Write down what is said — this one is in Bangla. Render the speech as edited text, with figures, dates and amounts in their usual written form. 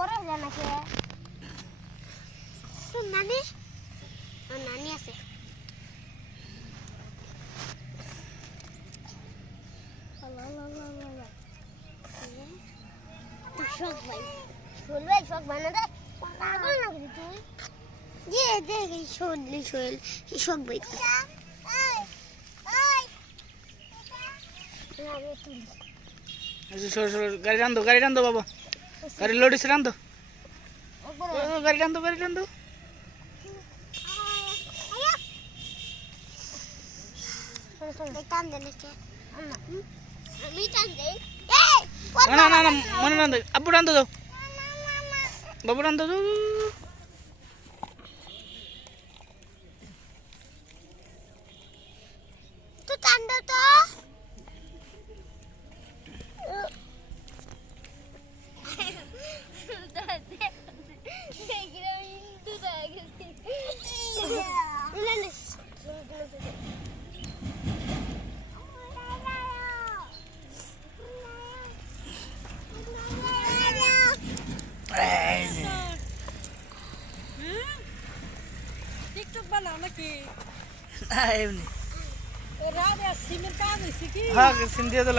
বড় হয়ে যায় নাকি তোর নানি আমার নানি আছে শখ ভাই শোল ভাই শখ বানাতে পাগল নাকি তুই যে দেখ শোল শোল শখ ভাই গাড়ি টান দো বাবা গাড়ি লোডিস টান দো গাড়ি টান দো টান দে নাকি আমি টান দেই না না না মনে টান দে আব্বু টান দো বাবু টান দো তো টান দে তো টিকটক বানাও নাকি এমনি রাবে সিমের কাজ হইছে কি হ্যাঁ সিম দিয়ে দিলাম